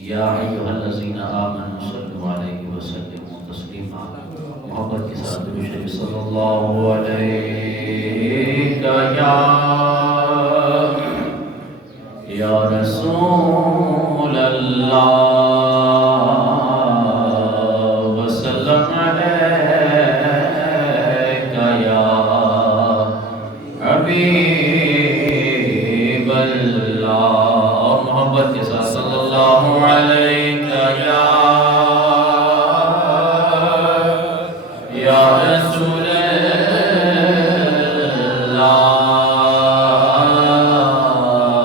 یا ایھا الذین آمنوا صلوا علیہ وسلموا تسلیما محبت کے ساتھ درود شریف صلی اللہ علیہ یا رسول اللہ وسلم علیک یا حبیب اللہ محبت کے ساتھ صلی اللہ علیہ یا رسول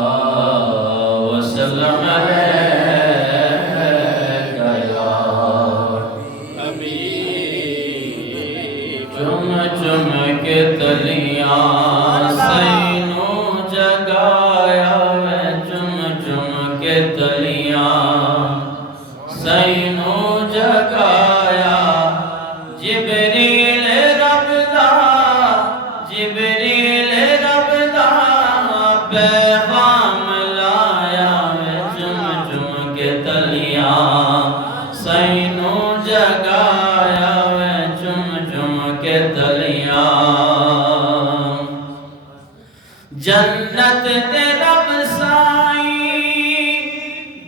اللہ وسلم علیک یا حبیب چم چم کے تلیاں سینوں جگایا میں چم چم کے تلیاں سینوں جگایا جبریل رب دا پیغام لایا میں چم چم کے تلیاں سینوں جگایا میں چم چم کے تلیاں جنت دے رب سائیں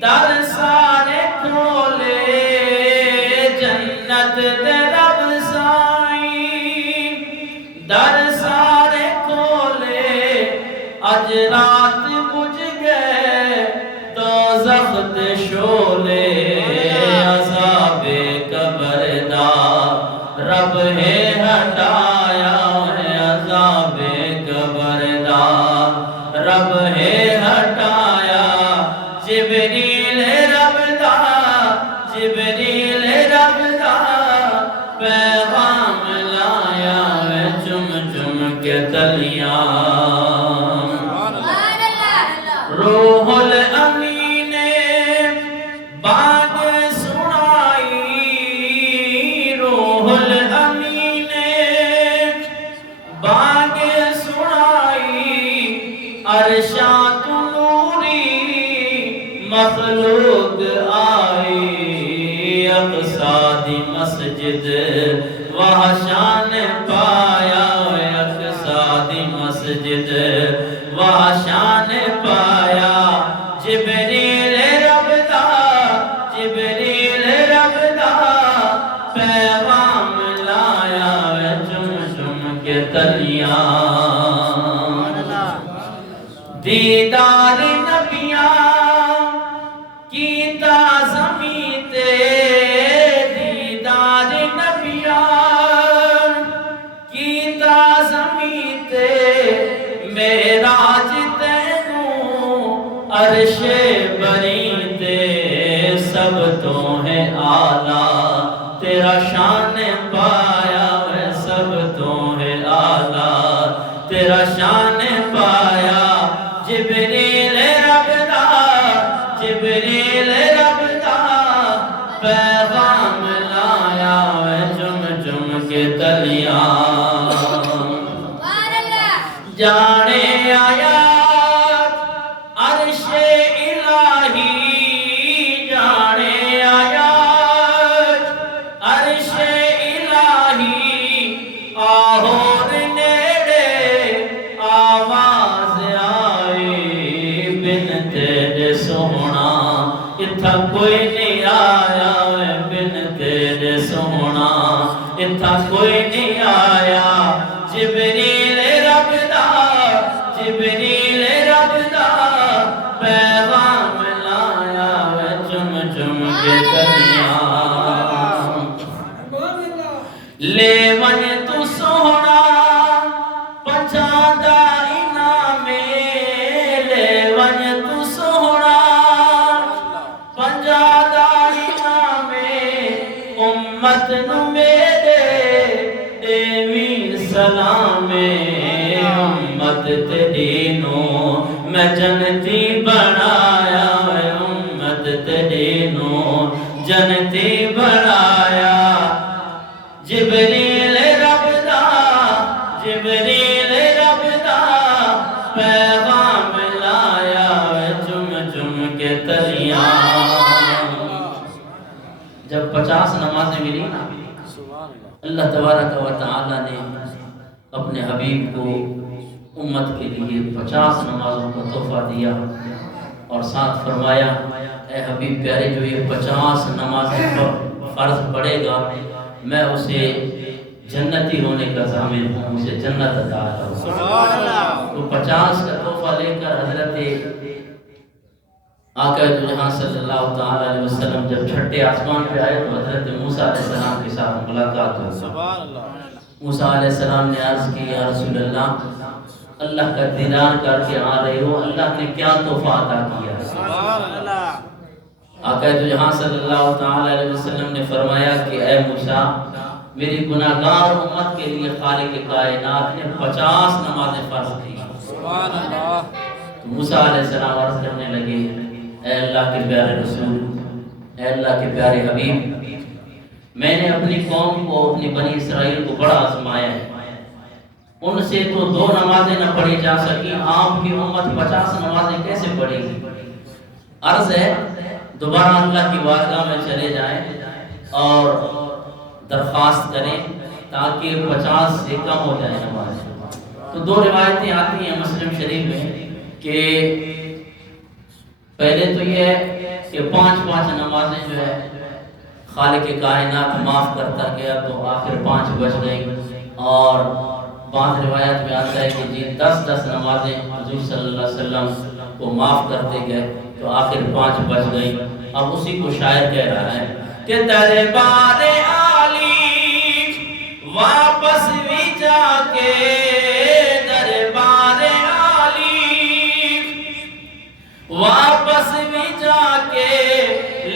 در سارے کھولے جنت دے رب سائیں در سارے کھولے اج رات بجھ گئے دوزخ دے شعلے عذاب قبر دا رب ہے ہٹایا ہے عذاب قبر دا رب ہے ہٹایا جبریل رب دا پیغام لایا ہے چم چم کے تلیاں روح الامین بات سنائی روح الامین بات سنائی عرشات نوری مخلوق آئی اقصی دی مسجد وہاں شان پایا اقصی دی مسجد وہاں شان پایا جبریل رب دا پیغام لایا چم چم کے تلیاں دیدار نبیاں کیتا زمین تے دیدار نبیاں کیتا زمین تے معراج تینوں عرش بری تے سب تو ہے اعلیٰ تیرا شان پایا ہے سب تو ہے اعلیٰ تیرا شان پایا جبریل رب دا پیغام لایا ہے چم چم کے تلیاں جانے آیا عرش الہی جانے آیا عرش الہی آہور نیڑے آواز آئی بن تیرے سونا اتھا کوئی نہیں آیا بن تیرے سونا اتھا کوئی نہیں آیا جبریل رب دا پیغام لایا چم چم کے تلیاں لے ون تو سونا پچھادا انامے لے ون تو سونا پچھادا انامے امت نو میرے دیوی سلامے امت تیری نو میں جنتی بنایا امت تیری نو جنتی بنایا جبریل رب دا پیغام لایا چم چم کے تلیاں جب 50 نمازیں ملی نا، اللہ تبارک و تعالی نے اپنے حبیب کو امت کے لیے 50 نمازوں کا تحفہ دیا اور ساتھ فرمایا اے حبیب پیارے جو یہ 50 نمازیں فرض پڑے گا میں اسے جنتی ہونے کا ضامن ہوں، اسے جنت عطا کروں۔ تو 50 کا تحفہ لے کر حضرت آقا دو جہاں صلی اللہ تعالی علیہ وسلم جب چھٹے آسمان پہ آئے تو حضرت موسیٰ علیہ السلام کے ساتھ ملاقات ہوئی۔ موسیٰ علیہ السلام نے عرض کی یا رسول اللہ کا دیدار کر کے آ رہے ہو، اللہ نے کیا تحفہ عطا کیا؟ آقا دو جہاں صلی اللہ تعالی علیہ وسلم نے فرمایا کہ اے موسیٰ میری گناہگار امت کے لیے خالق کائنات نے 50 نمازیں فرض کی۔ تو موسیٰ علیہ السلام عرض کرنے لگے اے اللہ کے پیارے رسول، اے اللہ کے پیارے حبیب، میں نے اپنی قوم کو، اپنی بنی اسرائیل کو بڑا آزمایا ہے، ان سے تو 2 نمازیں نہ پڑھی جا سکی، آپ کی امت 50 نمازیں کیسے پڑھے گی؟ عرض ہے دوبارہ اللہ کی بارگاہ میں چلے جائیں اور درخواست کریں تاکہ 50 سے کم ہو جائے نماز۔ تو 2 روایتیں آتی ہیں مسلم شریف میں کہ پہلے تو یہ ہے کہ 5 نمازیں جو ہے خالق کائنات معاف کرتا گیا تو آخر 5 بچ گئی، اور بعض روایت میں آتا ہے کہ جی 10 نمازیں حضور صلی اللہ علیہ وسلم کو معاف کرتے گئے تو آخر 5 بچ گئی۔ اب اسی کو شاعر کہہ رہا ہے کہ دربار عالی واپس بھی جا کے، دربار عالی واپس بھی جا کے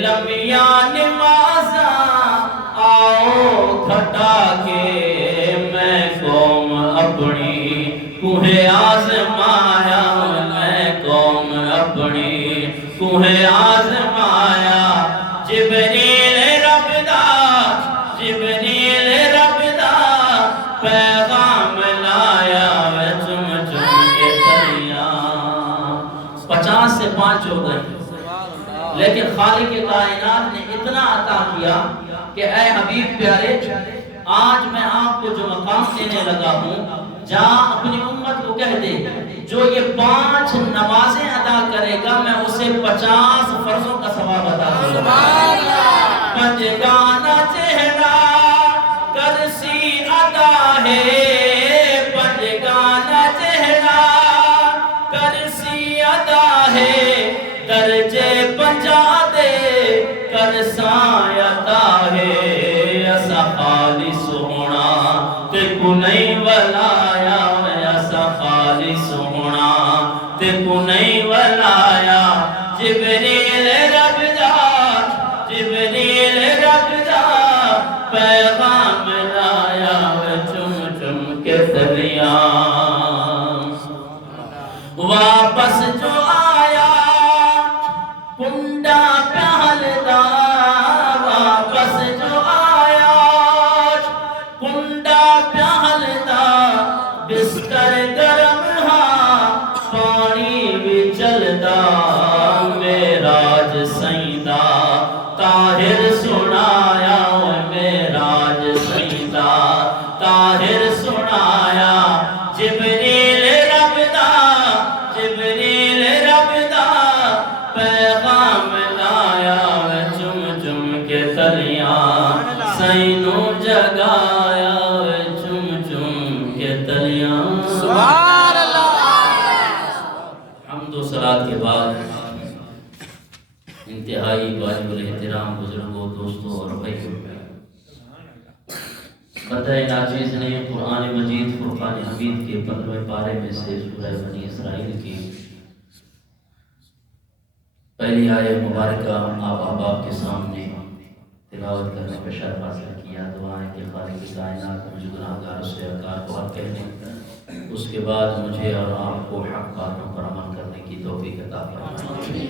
لمیاں نمازاں آؤ کھٹا کے، میں قوم اپنی کوہ آزمایا، میں قوم اپنی کوہ آزمایا، جبریل رب دا، جبریل رب دا پیغام لایا، میں چم چم کے دریا۔ 50 سے 5 ہو گئے، لیکن خالق کائنات نے اتنا عطا کیا کہ اے حبیب پیارے آج میں آپ کو جو مقام دینے لگا ہوں، جہاں اپنی امت کو کہہ دے جو یہ 5 نمازیں ادا کرے گا میں اسے 50 فرضوں کا ثواب عطا کروں گا۔ پنجگانہ چہرہ کرسی ادا ہے، پنجگانہ چہرہ کرسی ادا ہے، درجے پنجا دے کرساں عطا ہے، ایسا خالص ہونا تے کو نہیں ولایا، ایسا خالص ہونا تے کو نہیں ولایا، جبریل رب دا، جبریل رب دا پیغام لایا، چم چم کے دریا۔ واپس جو آیا کنڈا پہل دا، واپس جو آیا کنڈا پہل دا، بستر گرم ہاں پانی بھی چلدا، معراج سیدہ طاہر سنایا، معراج سیدہ طاہر سنایا، جبریل رب دا، جبریل رب دا پیغام لایا، چم چم کے تلیاں سینوں جگایا، چم چم کے تلیاں۔ سبحان اللہ۔ حمد و صلاۃ کے بعد انتہائی واجب الاحترام بزرگوں، دوستوں اور بھائیوں، قطع ناچیز نے قرآن مجید فرقان حمید کے 15ویں پارے میں سے سورہ بنی اسرائیل کی پہلی آیت مبارکہ آپ احباب کے سامنے تلاوت کرنے کا شرف حاصل کیا۔ دعا ہے کہ خالق کائنات مجھے گناہگار سے اکار کو حق کہنے، اس کے بعد مجھے اور آپ کو حق باتوں پر عمل کرنے کی توفیق عطا فرمائے۔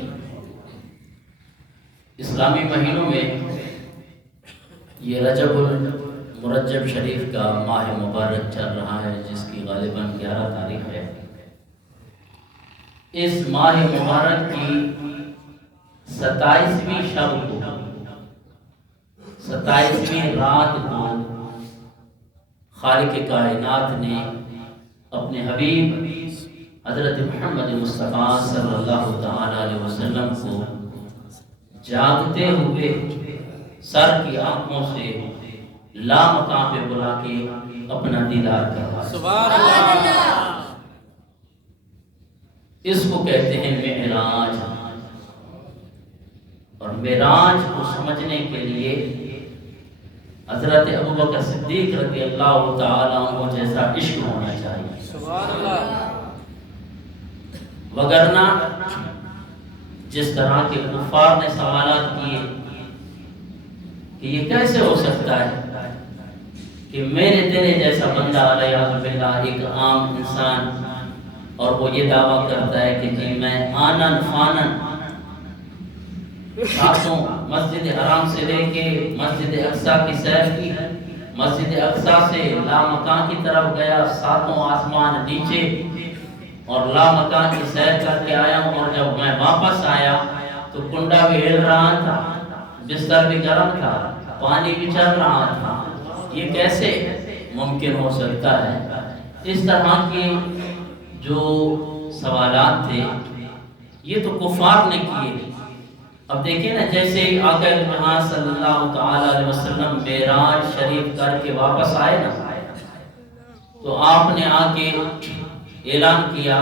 اسلامی مہینوں میں یہ رجب المرجب شریف کا ماہ مبارک چل رہا ہے، جس کی غالباً 11 تاریخ ہے۔ اس ماہ مبارک کی 27ویں شب کو 27ویں رات کو خالق کائنات نے اپنے حبیب حضرت محمد مصطفیٰ صلی اللہ تعالی علیہ وسلم کو جاگتے ہوئے سر کی آنکھوں سے لامکان پہ بلا کے اپنا دیدار کروا. سبحان اللہ. اس کو کہتے ہیں معراج. اور معراج کو سمجھنے کے لیے حضرت ابوبکر صدیق رضی اللہ تعالیٰ عنہ جیسا عشق ہونا چاہیے. سبحان اللہ. وگرنہ جس طرح کے کفار نے سوالات کیے کہ یہ کیسے ہو سکتا ہے کہ میرے تیرے جیسا بندہ علیہ باللہ ایک عام انسان اور وہ یہ دعویٰ کرتا ہے کہ جی میں آنن فانن ساتوں مسجد حرام سے لے کے مسجد اقصیٰ کی سیر کی، مسجد اقصیٰ سے لامکان کی طرف گیا، ساتوں آسمان نیچے اور لامکان کی سیر کر کے آیا ہوں، اور جب میں واپس آیا تو کنڈا بھی ہل رہا تھا، بستر بھی گرم تھا، پانی بھی چل رہا تھا. یہ کیسے ممکن ہو سکتا ہے؟ اس طرح کے جو سوالات تھے یہ تو کفار نے کیے. اب دیکھیں نا، جیسے آقا جہاں صلی اللہ تعالی علیہ وسلم معراج شریف کر کے واپس آئے نا، تو آپ نے آ کے اعلان کیا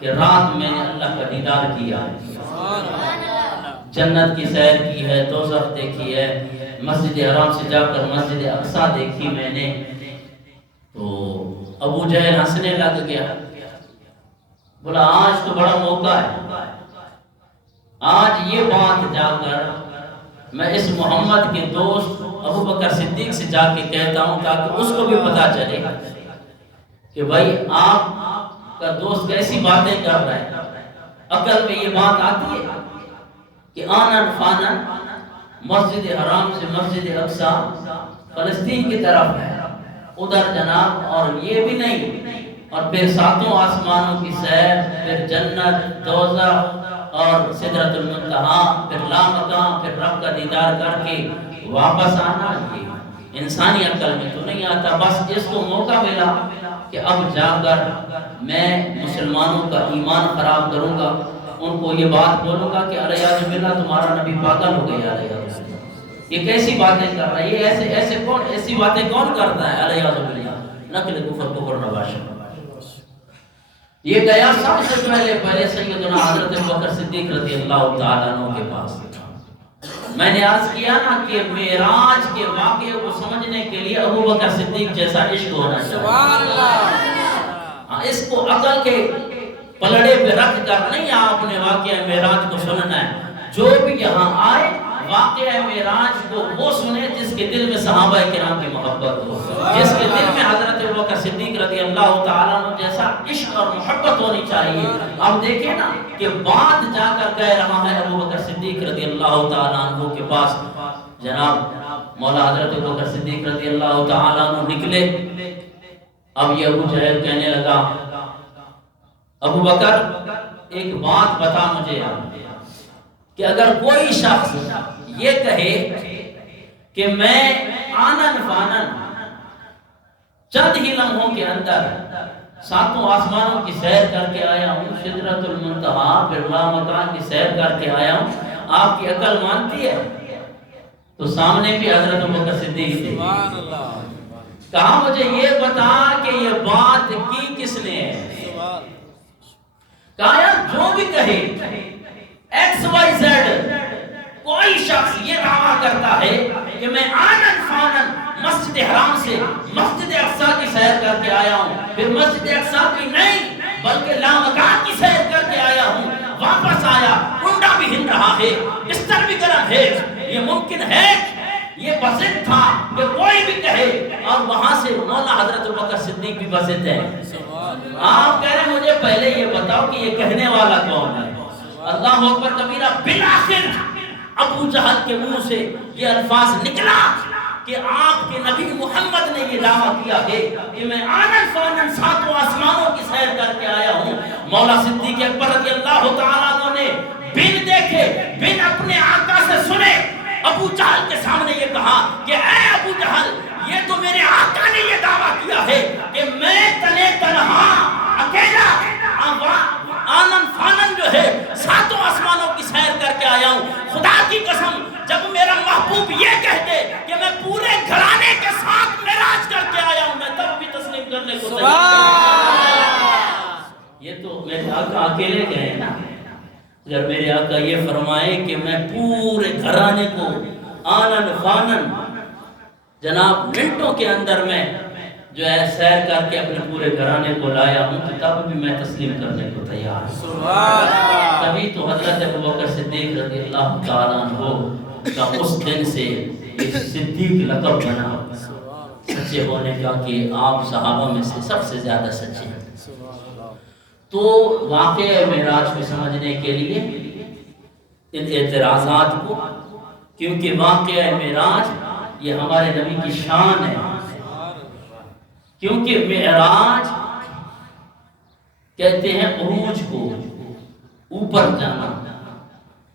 کہ رات میں نے اللہ کا دیدار کیا ہے، جنت کی سیر کی ہے، دوزخ دیکھی ہے، مسجد حرام سے جا کر مسجد اقصیٰ دیکھی میں نے. تو ابو جہل ہنسنے لگ گیا، بولا آج تو بڑا موقع ہے، آج یہ بات جا کر میں اس محمد کے دوست ابو بکر صدیق سے جا کے کہتا ہوں تاکہ اس کو بھی پتا چلے کہ بھائی آپ کا دوست کیسی باتیں کر رہا ہے. عقل میں یہ بات آتی ہے کہ آنن فانن مسجد حرام سے مسجد اقصیٰ فلسطین کی طرف ہے ادھر جناب، اور یہ بھی نہیں، اور پھر ساتوں آسمانوں کی سیر، پھر جنت، دوزخ اور سدرۃ المنتہا، پھر لامکان، پھر رب کا دیدار کر کے واپس آنا، یہ انسانی عقل میں تو نہیں آتا. بس اس کو موقع ملا کہ اب جا کر میں مسلمانوں کا ایمان خراب کروں گا، ان کو یہ بات بولوں گا کہ علیہ باللہ تمہارا نبی پاگل ہو گیا، علیہ باللہ یہ کیسی باتیں کر رہا ہے، یہ ایسی باتیں کون کرتا ہے، علیہ باللہ نقل کفر نباشا. یہ گیا سب سے پہلے سیدنا حضرت ابوبکر صدیق رضی اللہ تعالیٰ عنہ کے پاس. میں نے عرض کیا نا کہ معراج کے واقعے کو سمجھنے کے لیے ابوبکر صدیق جیسا عشق ہونا چاہیے. سبحان اللہ. اس کو عقل کے پلڑے پہ رکھ کر نہیں آپ نے واقعہ معراج کو سننا ہے. جو بھی یہاں آئے واقعہ معراج کو وہ سنے جس کے دل میں صحابہ کرام کی محبت ہو، جس کے دل میں حضرت ابوبکر صدیق رضی اللہ تعالیٰ عنہ جیسا عشق اور محبت ہونی چاہیے. اب دیکھیں نا کہ بات جا کر کہہ رہا ہے ابوبکر صدیق رضی اللہ تعالیٰ عنہ کے پاس. جناب مولا حضرت ابوبکر صدیق رضی اللہ تعالیٰ عنہ نکلے. اب یہ ابو جہل کہنے لگا ابوبکر ایک بات بتا مجھے کہ اگر کوئی شخص یہ کہے کہ میں آنن فانن چند ہی لمحوں کے اندر ساتوں آسمانوں کی سیر کر کے آیا ہوں، سدرۃ المنتہا پھر لامکان کی سیر کر کے آیا ہوں، آپ کی عقل مانتی ہے؟ تو سامنے بھی حضرت ابوبکر صدیق تھے. کہا مجھے یہ بتا کہ یہ بات کی کس نے ہے. کہا یار جو بھی کہے ایکس وائی زیڈ، کوئی شخص یہ دعویٰ کرتا ہے کہ میں آنن فانن مسجد حرام سے مسجد اقصیٰ کی سیر کر کے آیا ہوں، پھر مسجد اقصیٰ کی نہیں بلکہ لامکان کی سیر کر کے آیا ہوں، واپس آیا کنڈا بھی ہل رہا ہے، بستر بھی گرم ہے، یہ ممکن ہے؟ یہ بسط تھا کہ کوئی بھی کہے. اور وہاں سے مولا حضرت ابوبکر صدیق بھی بسط ہے. آپ کہہ رہے ہیں مجھے پہلے یہ بتاؤ کہ یہ کہنے والا کون ہے. اللہ اکبر کبیرہ. بالآخر ابو جہل کے منہ سے یہ الفاظ نکلا کہ آپ کے نبی محمد نے یہ دعویٰ کیا ہے کہ میں آنن فانن ساتوں آسمانوں کی سیر کر کے آیا ہوں. مولا صدیق اکبر رضی اللہ تعالیٰ عنہ نے بن دیکھے بن اپنے آقا سے سنے ابو جہل کے سامنے یہ کہا آیا ہوں. خدا کی قسم جب میرا محبوب یہ کہتے کہ میں پورے گھرانے کے ساتھ معراج کر کے آیا ہوں، میں تب بھی تسلیم کرنے کو یہ تو میرے آقا اکیلے گئے ہیں نا. اگر میرے آقا یہ فرمائے کہ میں پورے گھرانے کو آنن فانن جناب منٹوں کے اندر میں جو ہے سیر کر کے اپنے پورے گھرانے کو لایا ہوں، تو تب بھی میں تسلیم کرنے کو تیار ہوں. تبھی تو حضرت ابوبکر صدیق رضی اللہ تعالیٰ عنہ کا اس دن سے ایک صدیق لقب بنا سچے ہونے کا کہ آپ صحابہ میں سے سب سے زیادہ سچے ہیں. تو واقعہ معراج کو سمجھنے کے لیے ان اعتراضات کو، کیونکہ واقعہ معراج یہ ہمارے نبی کی شان ہے. کیونکہ معراج کہتے ہیں عروج کو، اوپر جانا.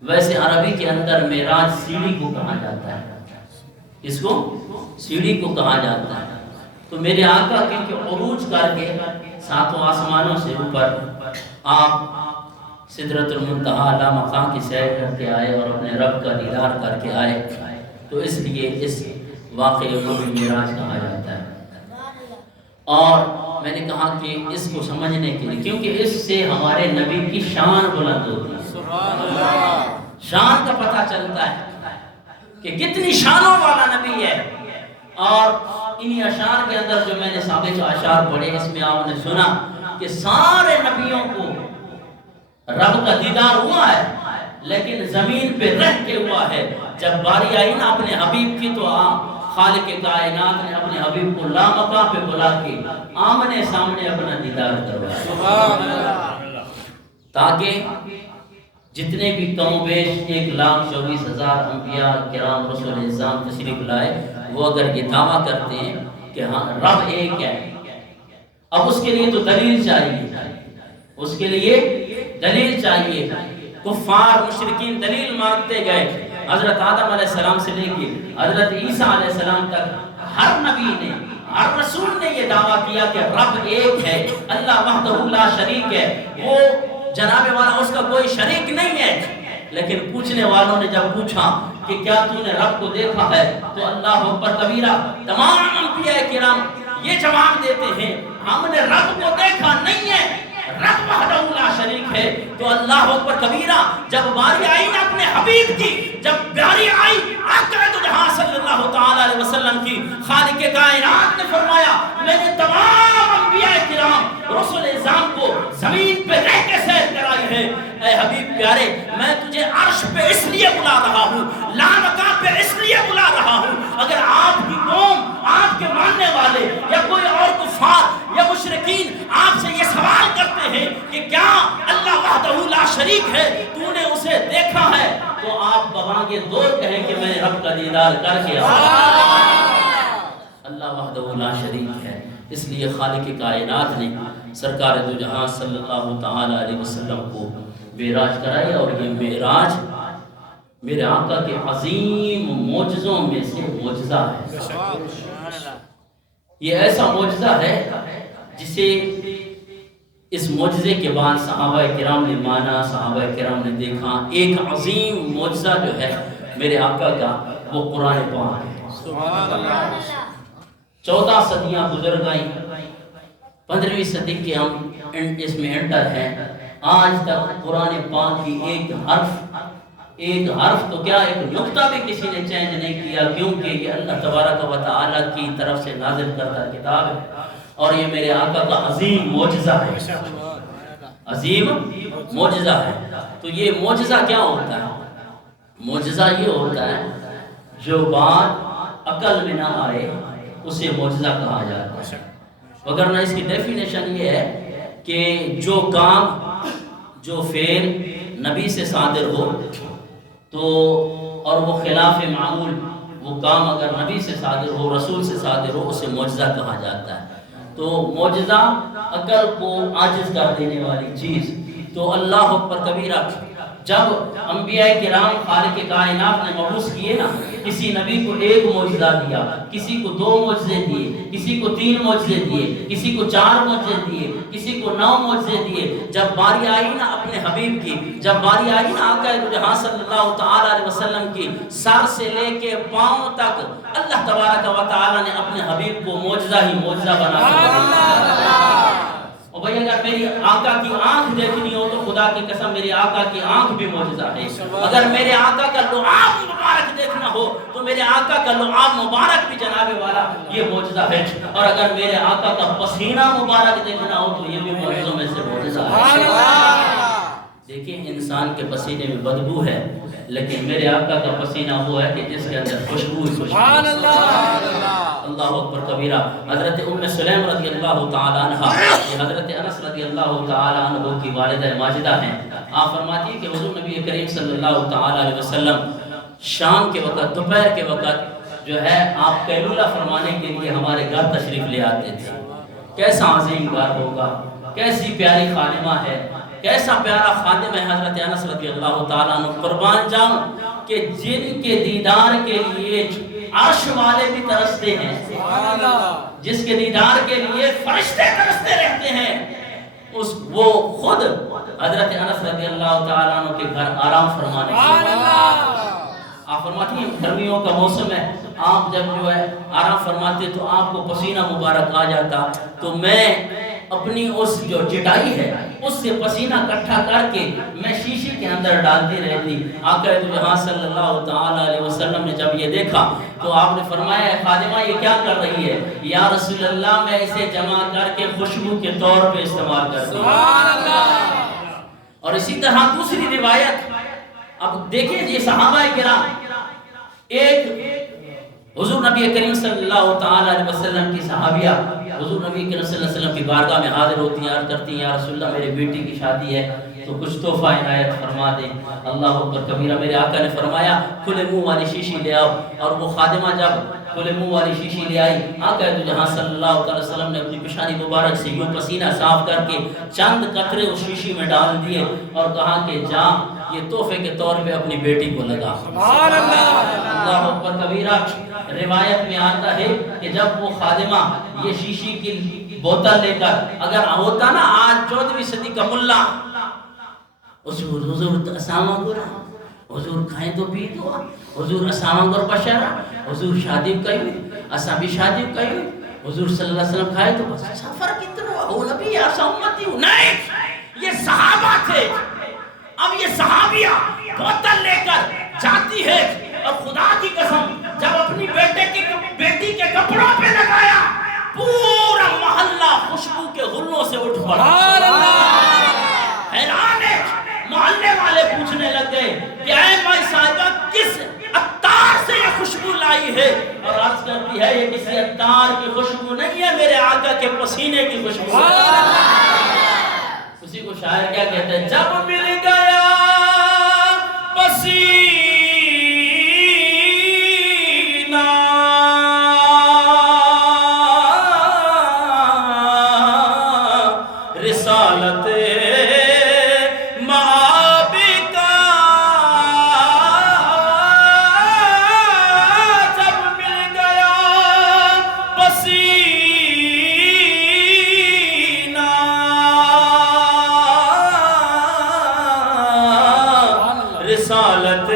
ویسے عربی کے اندر معراج سیڑھی کو کہا جاتا ہے. اس کو سیڑھی کو کہا جاتا ہے. تو میرے آقا کیونکہ عروج کر کے ساتوں آسمانوں سے اوپر آپ سدرۃ المنتہا اعلیٰ مقام کی سیر کر کے آئے اور اپنے رب کا دیدار کر کے آئے، تو اس لیے اس واقعے کو بھی معراج کہا جاتا ہے. اور میں نے کہا کہ اس کو سمجھنے کے لیے، کیونکہ اس سے ہمارے نبی کی شان بلند ہوتی ہے، شان کا پتہ چلتا ہے کہ کتنی شانوں والا نبی ہے. اور انہی اشعار کے اندر جو میں نے سابق اشعار پڑھے، اس میں آپ نے سنا کہ سارے نبیوں کو رب کا دیدار ہوا ہے، لیکن زمین پہ رہ کے ہوا ہے. جب باری آئی نا اپنے حبیب کی، تو خالق کائنات نے اپنے حبیب کو لامقام پہ بلا کے آمنے سامنے اپنا دیدار کروایا، تاکہ جتنے بھی کم و بیش 1,24,000 انبیاء کرام رسول اعظام تشریف لائے، وہ اگر یہ دعویٰ کرتے ہیں کہ ہاں رب ایک ہے، اب اس کے لیے تو دلیل چاہیے، اس کے لیے دلیل چاہیے. کفار مشرکین دلیل مانگتے گئے. حضرت آدم علیہ السلام سے لے کے حضرت عیسیٰ علیہ السلام تک ہر نبی نے، ہر رسول نے یہ دعویٰ کیا کہ رب ایک ہے، اللہ وحدہ لا شریک ہے. وہ جناب والا اس کا کوئی شریک نہیں ہے. لیکن پوچھنے والوں نے جب پوچھا کہ کیا تو نے رب کو دیکھا ہے، تو اللہ اکبر کبیرہ تمام انبیاء کرام یہ جواب دیتے ہیں ہم نے رب کو دیکھا نہیں ہے، رب وحدہ لا شریک ہے. تو اللہ اکبر کبیرہ جب باری آئی نا اپنے حبیب کی، جب باری آئی آقا تو جہاں صلی اللہ تعالی علیہ وسلم کی، خالق کائنات نے فرمایا میں نے تمام انبیاء کرام رسول اعظام کو زمین پہ رہ کے سیر کرائی ہے. اے حبیب پیارے، میں تجھے عرش پہ اس لیے بلا رہا ہوں، لامکان پہ اس لیے بلا رہا ہوں. اگر آپ کی قوم، آپ کے ماننے والے یا کوئی اور کفار یا مشرکین آپ سے یہ سوال کرتے ہیں کہ کیا اللہ وحدہ لا شریک ہے، تو نے اسے دیکھا ہے، تو آپ بوانگے دور کہیں کہ میں رب کا دیدار کر کے اللہ وحدہ لا شریک ہے. اس لیے خالق کائنات نے سرکار دو جہاں صلی اللہ تعالی علیہ وسلم کو معراج کرایا. اور یہ معراج میرے آقا کے عظیم معجزوں میں سے معجزہ ہے. یہ ایسا معجزہ ہے جسے اس معجزے کے بعد صحابہ کرام نے مانا، صحابہ کرام نے دیکھا. ایک عظیم معجزہ جو ہے میرے آقا کا، وہ قرآن پاک ہے. 14 صدیاں گزر گئیں، 15ویں صدی کے ہم اس میں انٹر ہیں. آج تک قرآن پاک کی ایک حرف تو کیا ایک نقطہ بھی کسی نے چینج نہیں کیا، کیونکہ یہ اللہ تبارک و تعالی کی طرف سے نازل کردہ کتاب ہے. اور یہ میرے آقا کا عظیم معجزہ ہے، عظیم معجزہ ہے. تو یہ معجزہ کیا ہوتا ہے؟ معجزہ یہ ہوتا ہے جو بات عقل میں نہ آئے اسے معجزہ کہا جاتا ہے. وگرنہ اس کی ڈیفینیشن یہ ہے کہ جو کام، جو فعل نبی سے صادر ہو تو اور وہ خلاف معمول، وہ کام اگر نبی سے صادر ہو، رسول سے صادر ہو، اسے معجزہ کہا جاتا ہے. تو معجزہ عقل کو عاجز کر دینے والی چیز. تو اللہ اکبر کبیرہ جب انبیاء کرام خالق کائنات نے مبعوث کیے نا، کسی نبی کو ایک معجزہ دیا، کسی کو 2 معجزے دیے، کسی کو 3 معجزے دیے، کسی کو 4 معجزے دیے، کسی کو 9 معجزے دیے۔ جب باری آئی نا اپنے حبیب کی، جب باری آئی نا آقا جہاں صلی اللہ تعالی علیہ وسلم کی، سر سے لے کے پاؤں تک اللہ تبارک و تعالی نے اپنے حبیب کو معجزہ ہی معجزہ بنا دیا۔ اور بھئی اگر میری آقا کی آنکھ دیکھنی ہو تو خدا کی قسم میری آقا کی آنکھ بھی معجزہ ہے۔ اگر میرے آقا کا لعاب مبارک دیکھنا ہو تو میرے آقا کا لعاب مبارک بھی جناب والا یہ معجزہ ہے، اور اگر میرے آقا کا پسینہ مبارک دیکھنا ہو تو یہ بھی معجزوں میں سے معجزہ ہے۔ دیکھیں انسان کے پسینے میں بدبو ہے، لیکن میرے آقا کا پسینہ وہ ہے کہ جس کے اندر خوشبو ہی خوشبو ہے۔ اللہ اکبر کبیرہ۔ حضرت ام سلیم رضی اللہ تعالی عنہ، یہ حضرت انس رضی اللہ تعالی عنہ کی والدہ ماجدہ ہیں، آپ فرماتی ہیں کہ حضور نبی کریم صلی اللہ تعالی علیہ وسلم شام کے وقت، دوپہر کے وقت جو ہے آپ قیلولہ فرمانے کے لیے ہمارے گھر تشریف لے آتے تھے۔ کیسا عظیم گھر ہوگا، کیسی پیاری خادمہ ہے، کیسا پیارا خادم ہے حضرت انس رضی اللہ تعالیٰ عنہ۔ قربان جاؤں کہ جن کے دیدار کے لیے عرش والے بھی ترستے ہیں، جس کے دیدار کے لیے فرشتے ترستے رہتے ہیں، وہ خود حضرت انس رضی اللہ تعالیٰ عنہ کے گھر آرام فرمانے کے لیے۔ آپ فرماتی ہیں گرمیوں کا موسم ہے، آپ جب جو ہے آرام فرماتے تو آپ کو پسینہ مبارک آ جاتا، تو میں اپنی اس جو چٹائی ہے اس سے پسینہ اکٹھا کر کے میں شیشے کے اندر ڈالتی رہتی۔ آقا جہاں صلی اللہ تعالی علیہ وسلم نے جب یہ دیکھا تو آپ نے فرمایا خادمہ یہ کیا کر رہی ہے؟ یا رسول اللہ میں اسے جمع کر کے خوشبو کے طور پہ استعمال کرتی ہوں۔ اور اسی طرح دوسری روایت اب دیکھیں یہ صحابہ کرام، ایک حضور نبی کریم صلی اللہ تعالی علیہ وسلم کی صحابیہ حضور نبی کریم صلی اللہ علیہ وسلم کی بارگاہ میں حاضر ہوتی ہیں، عرض کرتی ہیں یا رسول اللہ میری بیٹی کی شادی ہے تو کچھ تحفہ عنایت فرما دیں۔ اللہ اکبر کبیرہ۔ میرے آقا نے فرمایا کھلے منہ والی شیشی لے آؤ، اور وہ خادمہ جب کھلے منہ والی شیشی لے آئی، آقا جہاں صلی اللہ علیہ وسلم نے اپنی پیشانی مبارک سے یوں پسینہ صاف کر کے چند قطرے اس شیشی میں ڈال دیے اور کہا کہ جا یہ تحفے کے طور پہ اپنی بیٹی کو لگا۔ سبحان اللہ۔ اللہ اکبر کبیرہ۔ روایت میں آتا ہے کہ جب وہ خادمہ یہ شیشی کی بوتل لے کر، اگر ہوتا نا آج 14ویں صدی کا ملا، حضور اسامہ گورا، حضور کھائیں تو پی دو، حضور اسامہ گور بشارہ، حضور شادی کئی اسا بھی شادی کئی، حضور صلی اللہ علیہ وسلم کھائے تو بس سفر کتنا ہو نبی ایسا امتی ہو۔ نہیں، یہ صحابہ تھے۔ اب یہ صحابیہ بوتل لے کر جاتی ہے اور خدا کی قسم جب اپنی بیٹی کے کپڑوں پہ لگایا پورا محلہ خوشبو کے غلوں سے اٹھ پڑا۔ حیران ہے، محلے والے پوچھنے لگ گئے کہ اے مائی صاحبہ کس عطار سے یہ خوشبو لائی ہے؟ اور عرض کرتی ہے یہ کسی عطار کی خوشبو نہیں ہے، میرے آقا کے پسینے کی خوشبو ہے۔ اسی کو شاعر کیا کہتے ہیں؟ جب مل گیا پسینہ رسالت مآبی کا، جب مل گیا پسینہ رسالت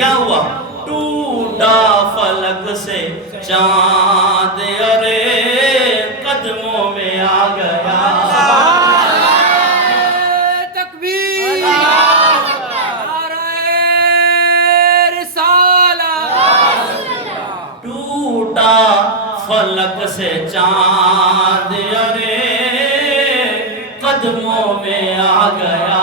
کیا ہوا؟ ٹوٹا فلک سے چاند ارے قدموں میں آ گیا. تکبیر نعرہ رسالت. ٹوٹا فلک سے چاند ارے قدموں میں آ گیا.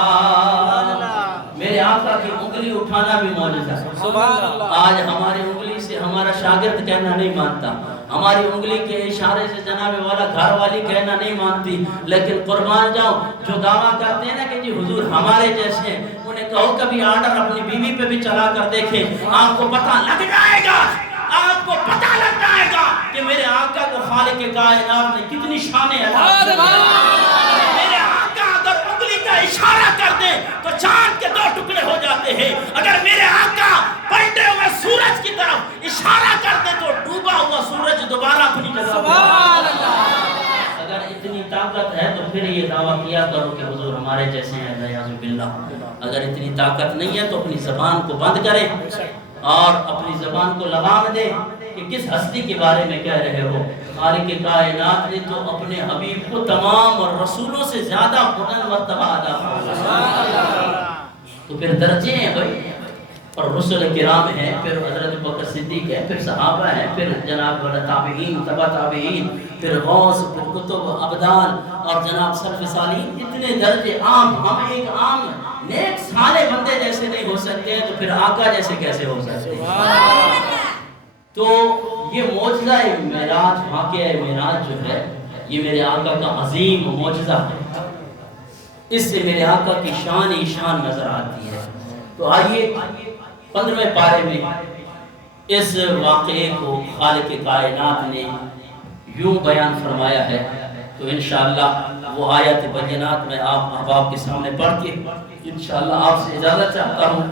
میرے آقا کی انگلی اٹھانا بھی معجزہ ہے. سبحان اللہ. آج ہماری انگلی سے ہمارا شاگرد کہنا نہیں مانتا، ہماری انگلی کے اشارے سے جناب والا گھر والی کہنا نہیں مانتی، لیکن قربان جاؤ جو دعویٰ کرتے ہیں نا کہ جی حضور ہمارے جیسے ہیں، انہیں کہو کبھی آرڈر اپنی بیوی پہ بھی چلا کر دیکھیں، آپ کو پتہ لگ جائے گا، آپ کو پتہ لگ جائے گا کہ میرے آقا کو خالق کائنات نے کتنی شانیں عطا کی. میرے آقا اگر انگلی کا اشارہ کر دیں تو چاند کے 2 ٹکڑے ہو جاتے ہیں. اگر میرے آقا پلٹے ہوئے سورج کی طرف اشارہ کر دیں تو ڈوبا ہوا سورج دوبارہ اپنی جگہ. سبحان اللہ. اگر اتنی طاقت ہے تو پھر یہ دعویٰ کیا کرو کہ حضور ہمارے جیسے ہیں. نعوذ باللہ. اگر اتنی طاقت نہیں ہے تو اپنی زبان کو بند کریں اور اپنی زبان کو لگام دیں کہ کس ہستی کے بارے میں کہہ رہے ہو. خالق کائنات نے تو اپنے حبیب کو تمام اور رسولوں سے زیادہ بلند مرتبہ عطا فرمایا. تو پھر درجے ہیں بھائی، اور رسول کرام ہیں، پھر حضرت بکر صدیق ہے، پھر صحابہ ہیں، پھر جناب تابعین، تبع تابعین، پھر غوث، پھر کتب ابدال اور جناب سلف صالحین. اتنے درجے. ہم ایک عام نیک صالح بندے جیسے نہیں ہو سکتے ہیں تو پھر آقا جیسے کیسے ہو سکتے ہیں؟ تو یہ معجزہ معراج، واقعہ معراج جو ہے یہ میرے آقا کا عظیم معجزہ ہے. اس سے میرے آقا کی شان ہی شان نظر آتی ہے. تو آئیے 15ویں پارے میں اس واقعے کو خالق کائنات نے یوں بیان فرمایا ہے. تو انشاءاللہ وہ آیات بینات میں آپ احباب کے سامنے پڑھ کے انشاءاللہ آپ سے اجازت چاہتا ہوں.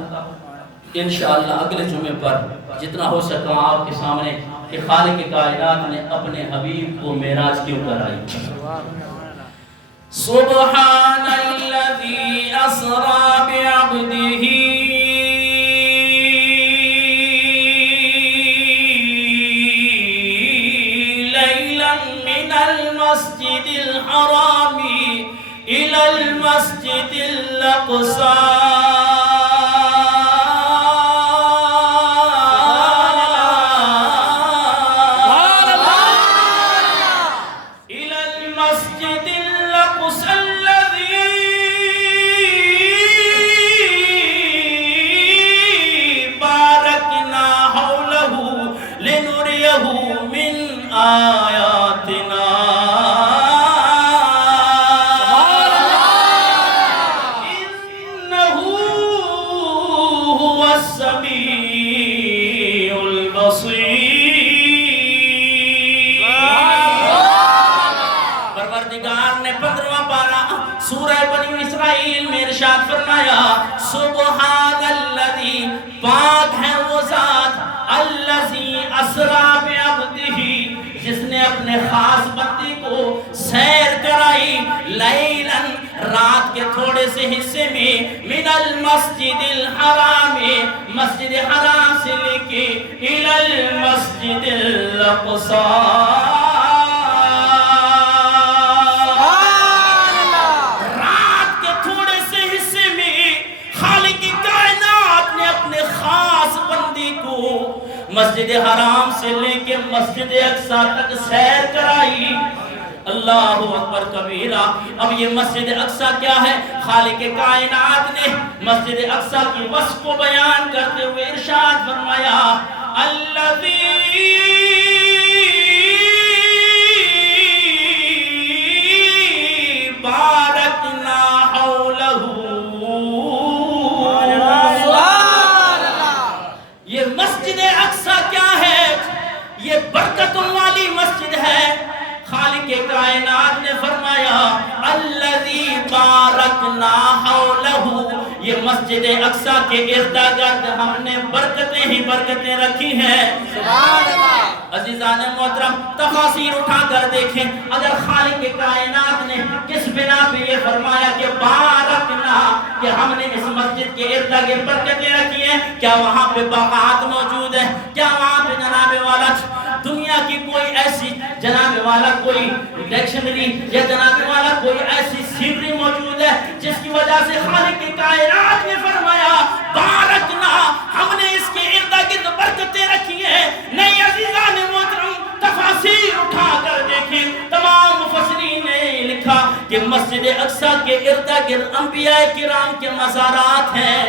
انشاءاللہ اگلے جمعے پر جتنا ہو سکا آپ کے سامنے کہ خالق کائنات نے اپنے حبیب کو معراج کیوں کرائی. سبحان الذی اسرا بعبدہ لیلا من المسجد الحرام الى المسجد الاقصى سبحان الذی، پاک ہے وہ ذات، الذی اسرا بعبدہ، جس نے اپنے خاص بندے کو سیر کرائی، لیلاً، رات کے تھوڑے سے حصے میں، من المسجد الحرام، مسجد حرام سے لے کے الی المسجد الاقصی. مسجد حرام سے لے کے مسجد اقصی تک سیر کرائی. اللہ اکبر کبیرہ. اب یہ مسجد اقصی کیا ہے؟ خالق کائنات نے مسجد اقصی کی وصف کو بیان کرتے ہوئے ارشاد فرمایا الذی بارکنا حولہ. یہ مسجد اقصی کیا ہے؟ یہ برکتوں والی مسجد ہے. خالق کائنات نے فرمایا الذی بارکنا حولہ، یہ مسجد اقصی کے ارد گرد ہم نے برکتیں ہی برکتیں رکھی ہیں. سبحان اللہ. عزیزان محترم، تفاسیر اٹھا کر دیکھیں. اگر خالق کائنات نے کس بنا پہ یہ فرمایا کہ بارکنا، کہ ہم نے اس مسجد کے ارد گرد برکتیں رکھی ہیں، کیا وہاں پہ باغات موجود ہے؟ کیا وہاں پہ جناب والا دنیا کی کوئی ایسی جناب والا کوئی ڈکشنری یا جناب والا کوئی ایسی سینری موجود ہے جس کی وجہ سے خالق کائنات نے فرمایا بارکنا، ہم نے اس کے ارد گرد برکتیں رکھی ہیں؟ نہیں عزیزان محترم، تفاسیر اٹھا کر دیکھیں، تمام مفسرین نے لکھا کہ مسجد اقصی کے ارد گرد انبیاء کرام کے مزارات ہیں۔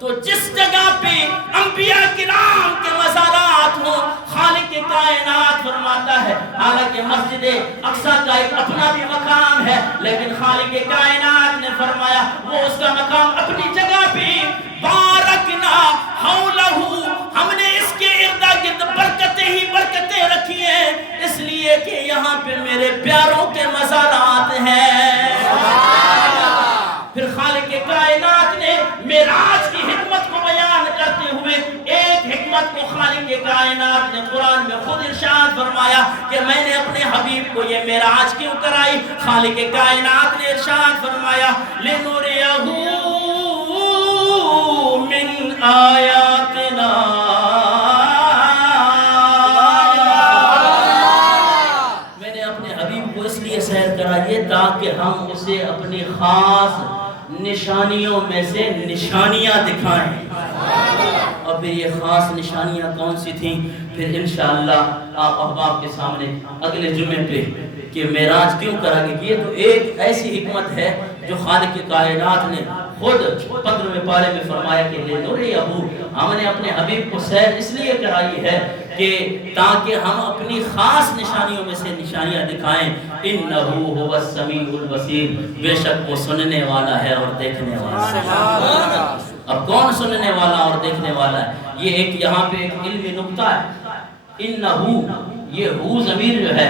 تو جس جگہ پہ انبیاء کرام کے مزارات ہوں، خالق کائنات فرماتا ہے، حالانکہ مسجد اقصی کا ایک اپنا بھی مقام ہے، لیکن خالق کائنات نے فرمایا وہ اس کا مقام اپنی جگہ پہ بارکنا حولہ، ہم نے اس کے ارد گرد برکتیں ہی برکتیں رکھی ہیں، اس لیے کہ یہاں پہ میرے پیاروں کے مزارات ہیں۔ پھر خالق کائنات نے معراج کی حکمت کو بیان کرتے ہوئے ایک حکمت کو خالق کائنات نے قرآن میں خود ارشاد فرمایا کہ میں نے اپنے حبیب کو یہ معراج کیوں کرائی؟ خالق کائنات نے ارشاد فرمایا لِنُرِيَهُ مِنْ آیاتنا، میں نے اپنے حبیب کو اس لیے سیر کرائیے تاکہ ہم اسے اپنی خاص نشانیوں میں سے نشانیاں دکھائیں۔ اور پھر یہ خاص نشانیاں کون سی تھیں؟ پھر انشاءاللہ آپ احباب کے سامنے اگلے جمعے پہ کہ معراج کیوں کرا گیا، یہ تو ایک ایسی حکمت ہے جو خالق کائنات نے خود 15ویں پارے میں فرمایا کہ لِنُرِيَهُ، ہم نے اپنے حبیب کو سیر اس لیے کرائی ہے کہ تاکہ ہم اپنی خاص نشانیوں میں سے نشانیاں دکھائیں۔ اِنَّهُ هُوَ السَّمِيعُ الْبَصِيرُ، بے شک وہ سننے والا ہے اور دیکھنے والا ہے۔ اب کون سننے والا اور دیکھنے والا ہے؟ یہ ایک یہاں پہ ایک علمی نکتہ ہے۔ اِنَّهُ، یہ ہو ضمیر جو ہے،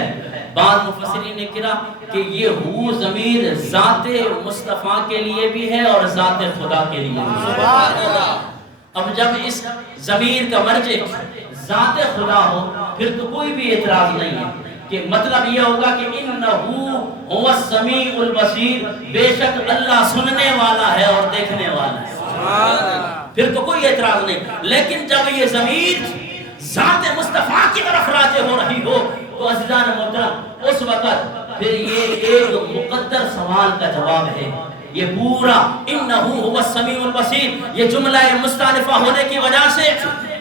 بعض مفسرین نے کہا کہ یہ ہو ضمیر ذات مصطفیٰ کے لیے بھی ہے اور ذات خدا کے لیے بھی ہے۔ اب جب اس ضمیر کا مرجع ذات خدا ہو پھر تو کوئی بھی اعتراض نہیں ہے کہ مطلب یہ ہوگا کہ اِنَّهُ هُوَ السَّمِيعُ الْبَصِيرُ، بے شک اللہ سننے والا ہے اور دیکھنے والا ہے، پھر تو کوئی اعتراض نہیں۔ لیکن جب یہ ضمیر ذات مصطفیٰ کی طرف راجع ہو رہی ہو تو عزیزان محترم اس وقت پھر یہ ایک مقدر سوال کا جواب ہے۔ یہ پورا اِنَّهُ هُوَ السَّمِيعُ الْبَصِيرُ یہ جملہ مستانفہ ہونے کی وجہ سے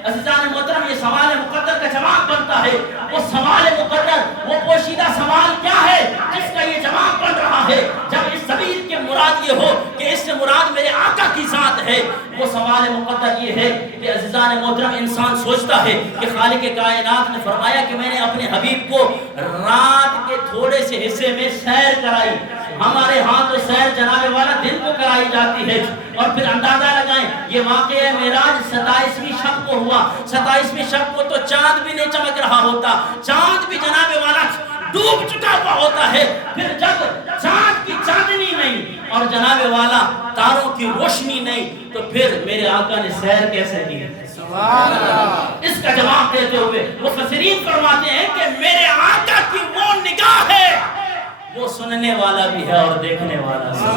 عزیزان محترم یہ سوال مقدر کا جواب بنتا ہے۔ وہ سوال مقدر، وہ پوشیدہ سوال کیا ہے جس کا یہ جواب بن رہا ہے؟ جب اس ضمیر کے مراد یہ ہو کہ اس سے مراد میرے آقا کی ذات ہے، وہ سوال مقدر یہ ہے کہ عزیزان محترم انسان سوچتا ہے کہ خالق کائنات نے فرمایا کہ میں نے اپنے حبیب کو رات کے تھوڑے سے حصے میں سیر کرائی، ہمارے ہاں تو سیر جناب والا دن کو کرائی جاتی ہے، اور پھر اندازہ لگائیں یہ واقعہ معراج 27ویں شب کو ہوا، 27ویں شب کو تو چاند بھی نہیں چمک رہا ہوتا، چاند بھی جناب والا ڈوب چکا ہوا ہوتا ہے، پھر جب چاند کی چاندنی نہیں اور جناب والا تاروں کی روشنی نہیں تو پھر میرے آقا نے سیر کیسے کی؟ اس کا جواب دیتے ہوئے مفسرین فرماتے ہیں کہ میرے آقا کی وہ نگاہ ہے وہ سننے والا بھی ہے اور دیکھنے والا بھی ہے۔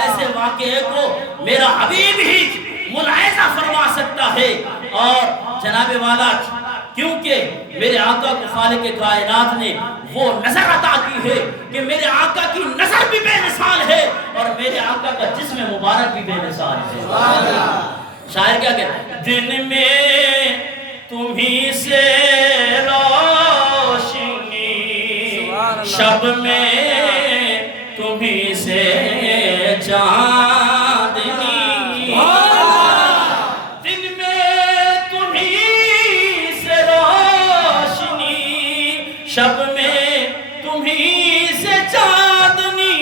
ایسے واقعے کو میرا حبیب ہی ملاحظہ فرما سکتا ہے، اور جناب والا کیونکہ میرے آقا کو خالق کائنات نے وہ نظر عطا کی ہے کہ میرے آقا کی نظر بھی بے مثال ہے اور میرے آقا کا جسم مبارک بھی بے مثال ہے۔ شاعر کیا کہتے ہیں؟ دن میں تمہیں سے روشنی، شب میں تمہیں سے چاندنی، دن میں تمہیں سے روشنی، شب میں تمہیں سے چاندنی،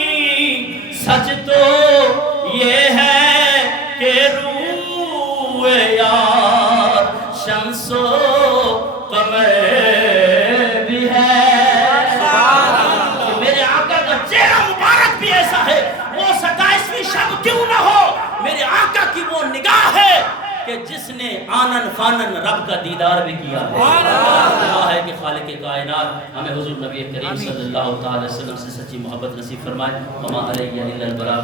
سچ تو یہ ہے کہ روح یار شمس و قمر بھی ہے۔ میرے آقا کا چہرہ مبارک بھی ایسا ہے، وہ 27ویں شب کیوں نہ ہو، میرے آقا کی وہ نگاہ ہے کہ جس نے آنن فانن رب کا دیدار بھی کیا ہے۔ دعا ہے کہ خالق کائنات ہمیں حضور نبی کریم صلی اللہ علیہ وسلم سے سچی محبت نصیب فرمائے۔ وما علیہ الا البلاغ۔